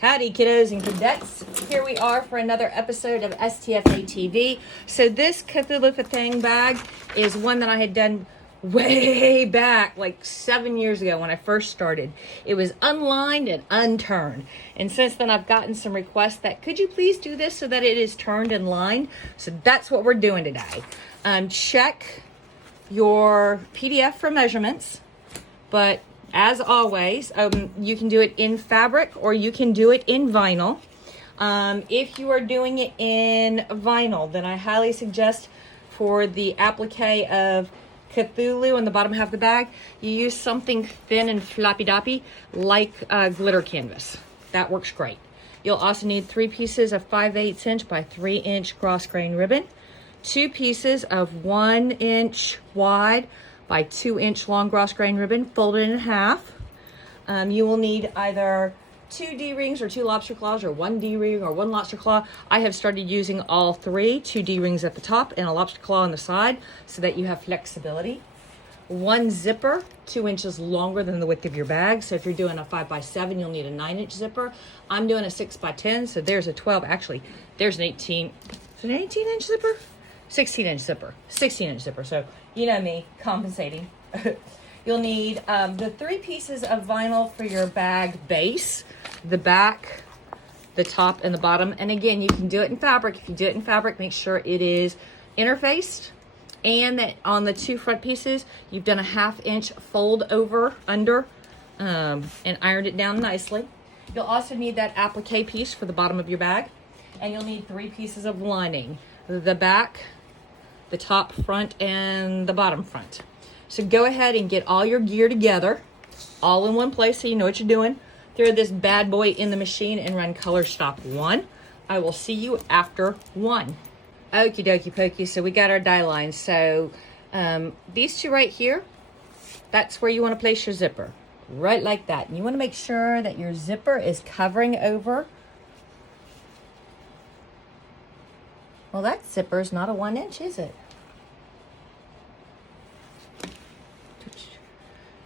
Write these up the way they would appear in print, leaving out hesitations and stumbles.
Howdy, kiddos and cadets. Here we are for another episode of STFA TV. So this Cthulhu V2 bag is one that I had done way back, like 7 years ago when I first started. It was unlined and unturned. And since then I've gotten some requests that, could you please do this so that it is turned and lined? So that's what we're doing today. Check your PDF for measurements, but as always, you can do it in fabric or you can do it in vinyl. If you are doing it in vinyl, then I highly suggest for the applique of Cthulhu on the bottom half of the bag, you use something thin and floppy-doppy like glitter canvas. That works great. You'll also need 3 pieces of 5/8 inch by 3 inch cross grain ribbon, 2 pieces of 1 inch wide by 2 inch long cross grain ribbon folded in half. You will need either 2 D-rings or 2 lobster claws, or 1 D-ring or 1 lobster claw. I have started using all 3, 2 D-rings at the top and a lobster claw on the side so that you have flexibility. 1 zipper, 2 inches longer than the width of your bag. So if you're doing a 5x7, you'll need a 9-inch zipper. I'm doing a 6x10, so there's a 12. Actually, there's an 18. Is it an 18-inch zipper? 16-inch zipper. 16-inch zipper. So you know me, compensating. You'll need the 3 pieces of vinyl for your bag base, the back, the top, and the bottom. And again, you can do it in fabric. If you do it in fabric, make sure it is interfaced, and that on the 2 front pieces, you've done a 1/2 inch fold over under and ironed it down nicely. You'll also need that applique piece for the bottom of your bag, and you'll need 3 pieces of lining, the back, the top front, and the bottom front. So go ahead and get all your gear together, all in one place so you know what you're doing. Throw this bad boy in the machine and run color stop 1. I will see you after 1. Okie dokie pokey, so we got our die lines. So these 2 right here, that's where you want to place your zipper, right like that. And you want to make sure that your zipper is covering over. Well, that zipper is not a 1 inch, is it?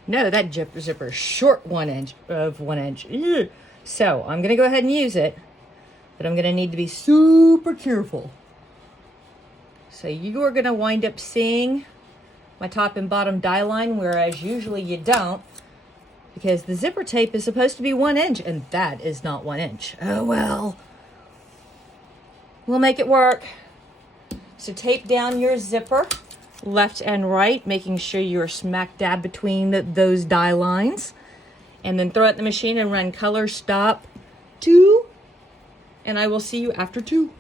No, that zipper is short 1 inch of 1 inch. Ugh. So I'm gonna go ahead and use it, but I'm gonna need to be super careful. So you are gonna wind up seeing my top and bottom die line, whereas usually you don't, because the zipper tape is supposed to be 1 inch, and that is not 1 inch. Oh well. We'll make it work. So tape down your zipper left and right, making sure you're smack dab between those die lines. And then throw it in the machine and run color stop 2. And I will see you after 2.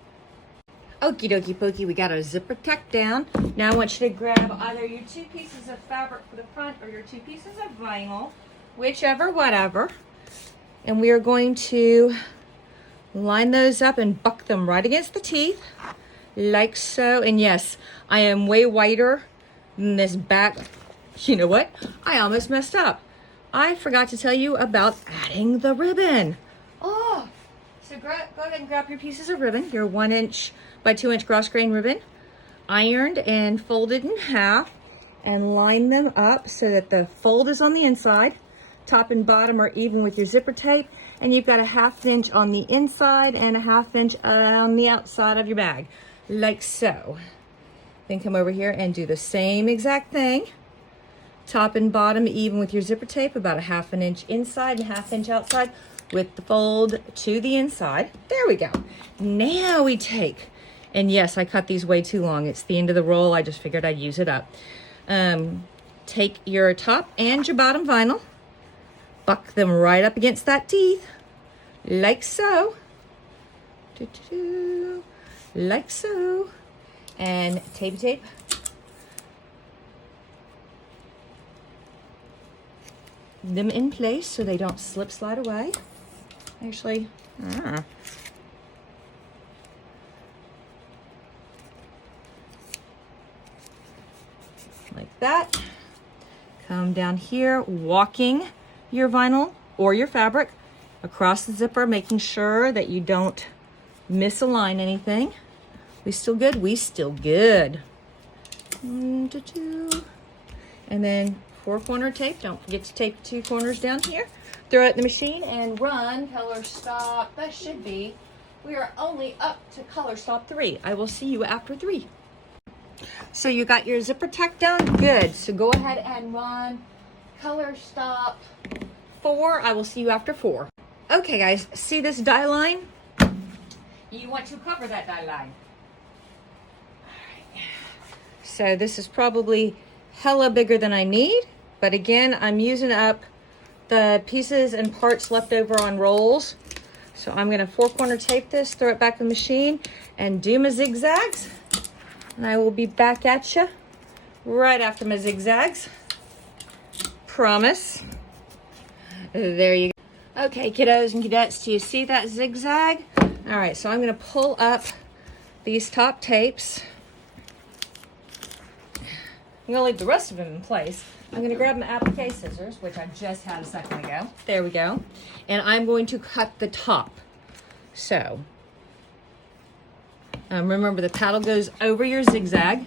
Okie dokie pokey, we got our zipper tucked down. Now I want you to grab either your 2 pieces of fabric for the front or your 2 pieces of vinyl, whichever, whatever. And we are going to line those up and buck them right against the teeth, like so. And yes, I am way whiter than this back. You know what? I almost messed up. I forgot to tell you about adding the ribbon. Oh, so go ahead and grab your pieces of ribbon, your 1 inch by 2 inch cross grain ribbon, ironed and folded in half, and line them up so that the fold is on the inside. Top and bottom are even with your zipper tape, and you've got a 1/2 inch on the inside and a 1/2 inch on the outside of your bag, like so. Then come over here and do the same exact thing. Top and bottom even with your zipper tape, about a 1/2 inch inside and 1/2 inch outside with the fold to the inside. There we go. Now we take, and yes, I cut these way too long. It's the end of the roll. I just figured I'd use it up. Take your top and your bottom vinyl, buck them right up against that teeth, like so. Like so. And tape them in place so they don't slide away. Actually, like that. Come down here, walking your vinyl or your fabric across the zipper, making sure that you don't misalign anything. We still good? We still good. 1 to 2. And then 4-corner tape. Don't forget to tape 2 corners down here. Throw it in the machine and run color stop. That should be. We are only up to color stop 3. I will see you after 3. So you got your zipper tacked down? Good. So go ahead and run color stop 4. I will see you after 4. Okay guys, see this die line? You want to cover that die line. Alright. So this is probably hella bigger than I need, but again, I'm using up the pieces and parts left over on rolls. So I'm gonna 4-corner tape this, throw it back in the machine, and do my zigzags. And I will be back at you right after my zigzags. Promise. There you go. Okay, kiddos and cadettes, do you see that zigzag? All right, so I'm gonna pull up these top tapes. I'm gonna leave the rest of them in place. I'm gonna grab my applique scissors, which I just had a second ago. There we go. And I'm going to cut the top. So, remember the paddle goes over your zigzag.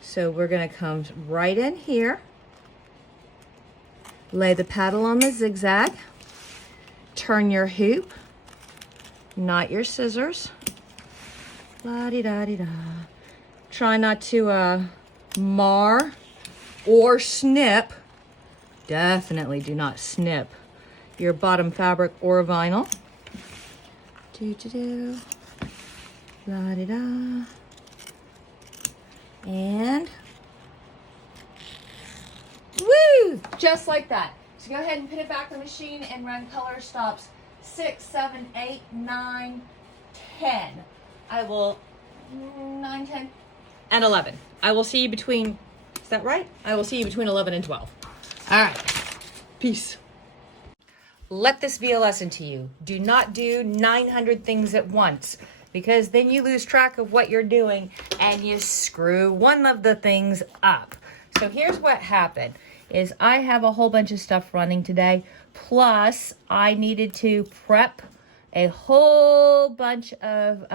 So we're gonna come right in here, lay the paddle on the zigzag, turn your hoop, not your scissors. La-di-da-di-da. Try not to mar or snip. Definitely do not snip your bottom fabric or vinyl. Do-do-do. La-di-da. And woo! Just like that. So go ahead and put it back in the machine and run color stops 6, 7, 8, 9, 10. I will 9, 10, and 11. I will see you between, is that right? I will see you between 11 and 12. All right. Peace. Let this be a lesson to you. Do not do 900 things at once, because then you lose track of what you're doing and you screw one of the things up. So here's what happened is I have a whole bunch of stuff running today, plus I needed to prep a whole bunch of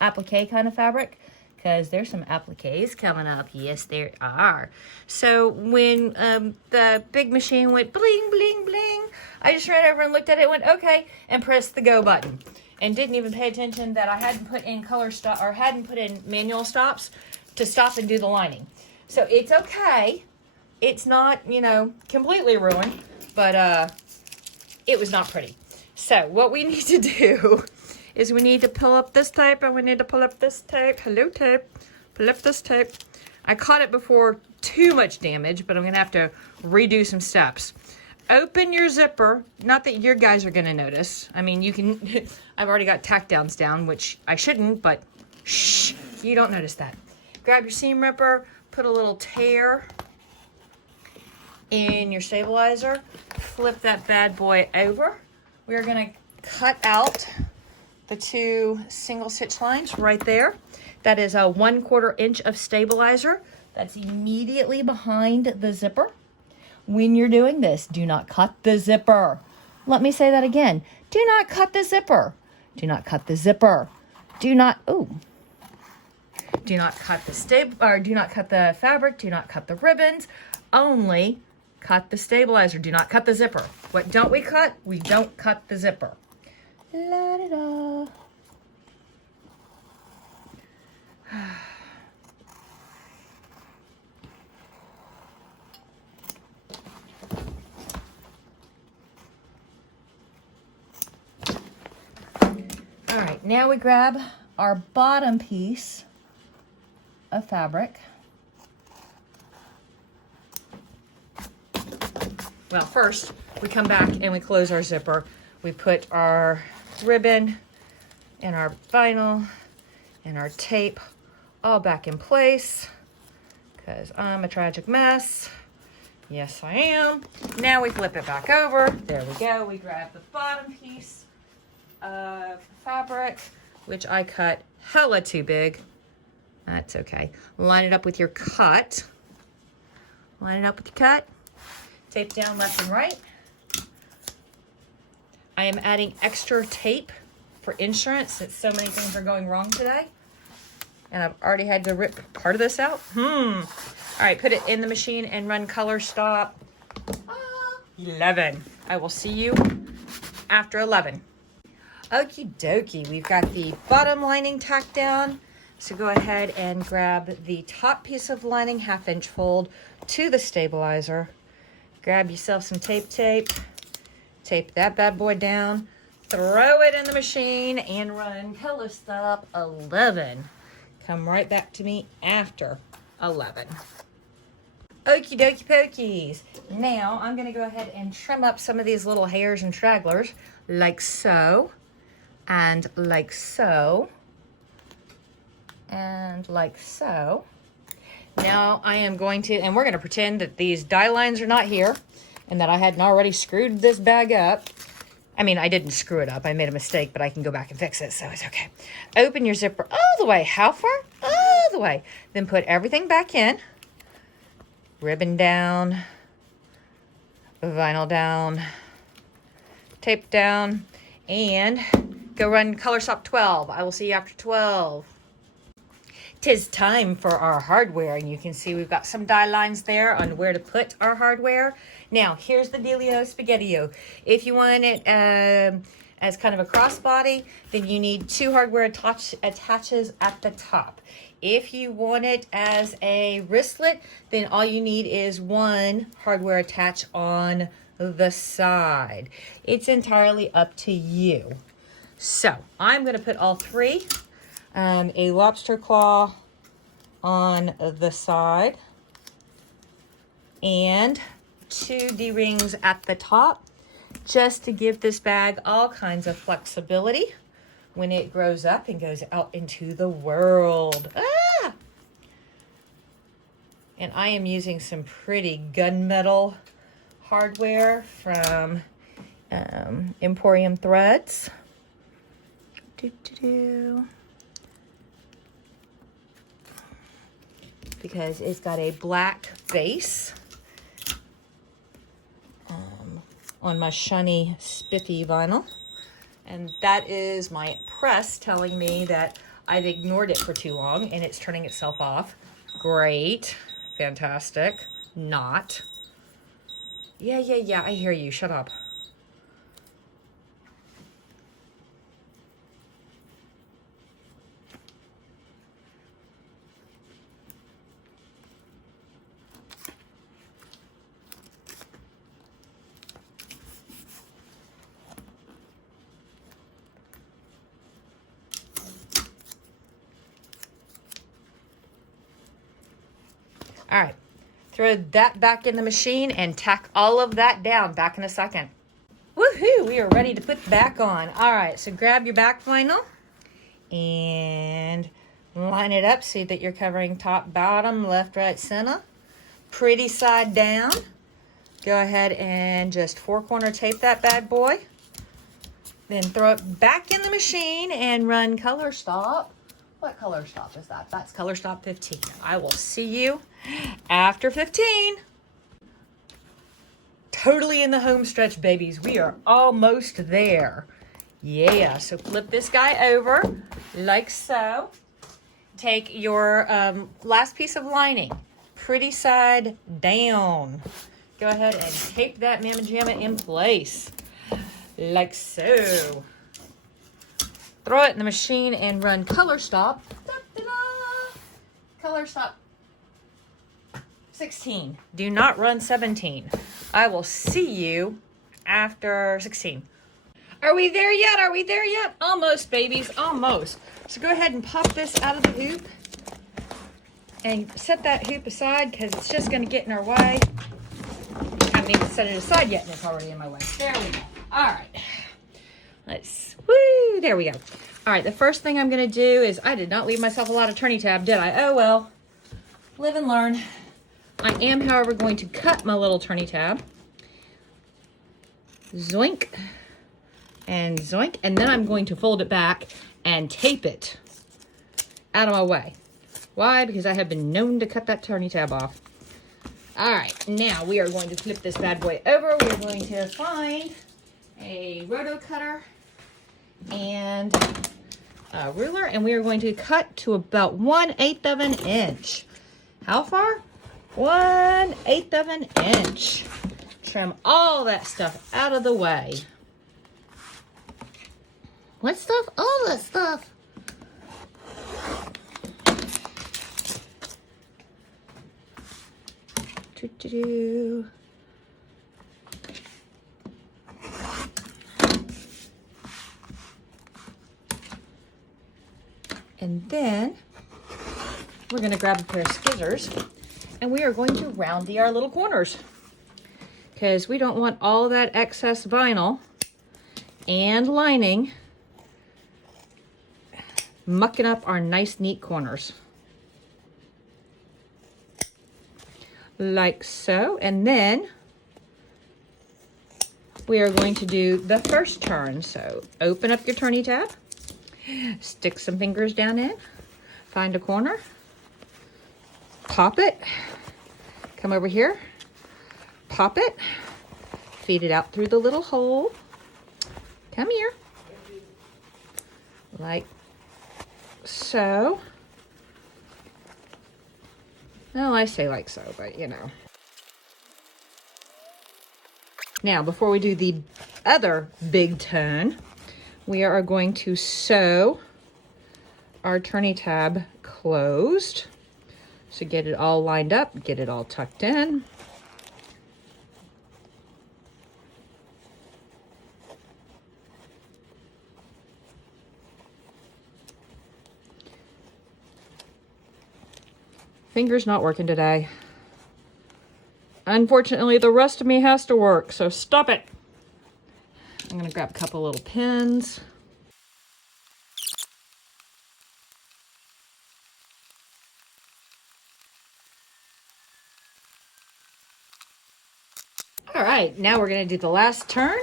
applique kind of fabric, because there's some appliques coming up. Yes, there are. So when the big machine went bling, bling, bling, I just ran over and looked at it, went okay, and pressed the go button. And didn't even pay attention that I hadn't put in color stop, or hadn't put in manual stops to stop and do the lining. So it's okay. It's not, you know, completely ruined, but it was not pretty. So what we need to do is we need to pull up this tape, and we need to pull up this tape. Hello tape. Pull up this tape. I caught it before too much damage, but I'm going to have to redo some steps. Open your zipper. Not that your guys are going to notice. I mean, you can, I've already got tack downs down, which I shouldn't, but shh, you don't notice that. Grab your seam ripper, put a little tear in your stabilizer, flip that bad boy over. We're going to cut out the 2 single stitch lines right there. That is a 1/4 inch of stabilizer. That's immediately behind the zipper. When you're doing this, do not cut the zipper. Let me say that again. Do not cut the zipper. Do not cut the zipper. Do not cut the do not cut the fabric. Do not cut the ribbons. Only cut the stabilizer. Do not cut the zipper. What don't we cut? We don't cut the zipper. La da da. All right, now we grab our bottom piece of fabric. Well, first we come back and we close our zipper. We put our ribbon and our vinyl and our tape all back in place, because I'm a tragic mess. Yes, I am. Now we flip it back over. There we go. We grab the bottom piece of fabric, which I cut hella too big. That's okay. Line it up with your cut. Line it up with your cut. Tape down left and right. I am adding extra tape for insurance since so many things are going wrong today. And I've already had to rip part of this out. All right, put it in the machine and run color stop 11. I will see you after 11. Okie dokie, we've got the bottom lining tacked down. So go ahead and grab the top piece of lining, 1/2 inch fold to the stabilizer. Grab yourself some tape, tape that bad boy down, throw it in the machine and run color stop 11. Come right back to me after 11. Okie dokie pokies. Now I'm going to go ahead and trim up some of these little hairs and stragglers like so, and like so, and like so. Now I am going to, and we're going to pretend that these die lines are not here and that I hadn't already screwed this bag up. I mean, I didn't screw it up. I made a mistake, but I can go back and fix it, so it's okay. Open your zipper all the way. How far? All the way. Then put everything back in. Ribbon down, vinyl down, tape down, and go run color stop 12. I will see you after 12. 'Tis time for our hardware, and you can see we've got some die lines there on where to put our hardware. Now, here's the dealio spaghettio. If you want it as kind of a crossbody, then you need 2 hardware attaches at the top. If you want it as a wristlet, then all you need is 1 hardware attach on the side. It's entirely up to you. So I'm going to put all 3, a lobster claw on the side and 2 D-rings at the top, just to give this bag all kinds of flexibility when it grows up and goes out into the world. Ah! And I am using some pretty gunmetal hardware from Emporium Threads. Because it's got a black base on my shiny spiffy vinyl. And that is my press telling me that I've ignored it for too long and it's turning itself off. Great. Fantastic. Not. Yeah, I hear you. Shut up. All right, throw that back in the machine and tack all of that down. Back in a second. Woohoo, we are ready to put back on. All right, so grab your back vinyl and line it up so that you're covering top, bottom, left, right, center. Pretty side down. Go ahead and just 4-corner tape that bad boy. Then throw it back in the machine and run color stop. What color stop is that? That's color stop 15. I will see you after 15. Totally in the home stretch, babies. We are almost there. Yeah, so flip this guy over like so. Take your last piece of lining, pretty side down. Go ahead and tape that mamma jamma in place like so. Throw it in the machine and run color stop. Da-da-da. Color stop 16. Do not run 17. I will see you after 16. Are we there yet? Are we there yet? Almost, babies, almost. So go ahead and pop this out of the hoop and set that hoop aside because it's just going to get in our way. I haven't even set it aside yet and it's already in my way. There we go. All right. There we go. All right, the first thing I'm going to do is, I did not leave myself a lot of turning tab, did I? Oh, well. Live and learn. I am, however, going to cut my little turning tab. Zoink. And zoink. And then I'm going to fold it back and tape it out of my way. Why? Because I have been known to cut that turning tab off. All right, now we are going to flip this bad boy over. We're going to find a roto cutter and a ruler, and we are going to cut to about 1/8 of an inch. How far? 1/8 of an inch. Trim all that stuff out of the way. What stuff? All that stuff. Do-do-do. And then we're going to grab a pair of scissors and we are going to round our little corners because we don't want all that excess vinyl and lining mucking up our nice neat corners. Like so. And then we are going to do the first turn. So open up your turny tab, stick some fingers down in, find a corner, pop it, come over here, pop it, feed it out through the little hole, come here, like so. Well, I say like so, but you know. Now, before we do the other big turn, we are going to sew our turny tab closed. So get it all lined up, get it all tucked in. Finger's not working today. Unfortunately, the rest of me has to work, so stop it. I'm gonna grab a couple little pins. All right, now we're gonna do the last turn.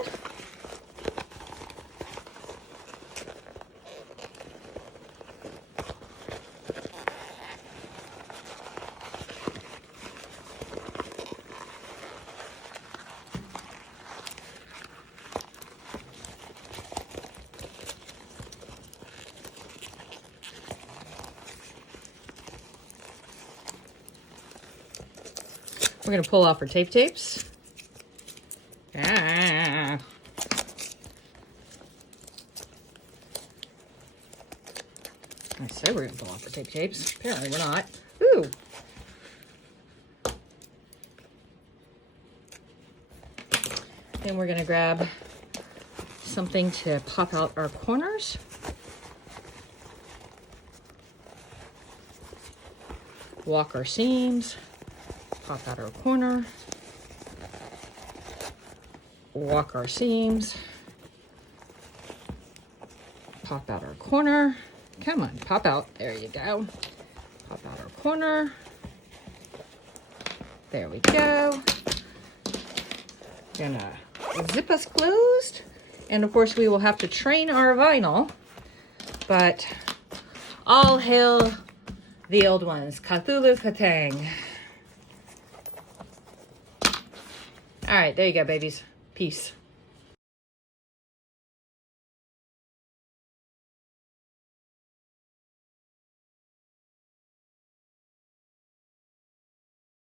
We're gonna pull off our tapes. Ah. I said we're gonna pull off our tapes. Apparently we're not. Ooh. Then we're gonna grab something to pop out our corners. Walk our seams. Pop out our corner, walk our seams, pop out our corner. Come on, pop out. There you go. Pop out our corner. There we go. Gonna zip us closed. And of course we will have to train our vinyl, but all hail the old ones. Cthulhu V2. All right, there you go, babies. Peace.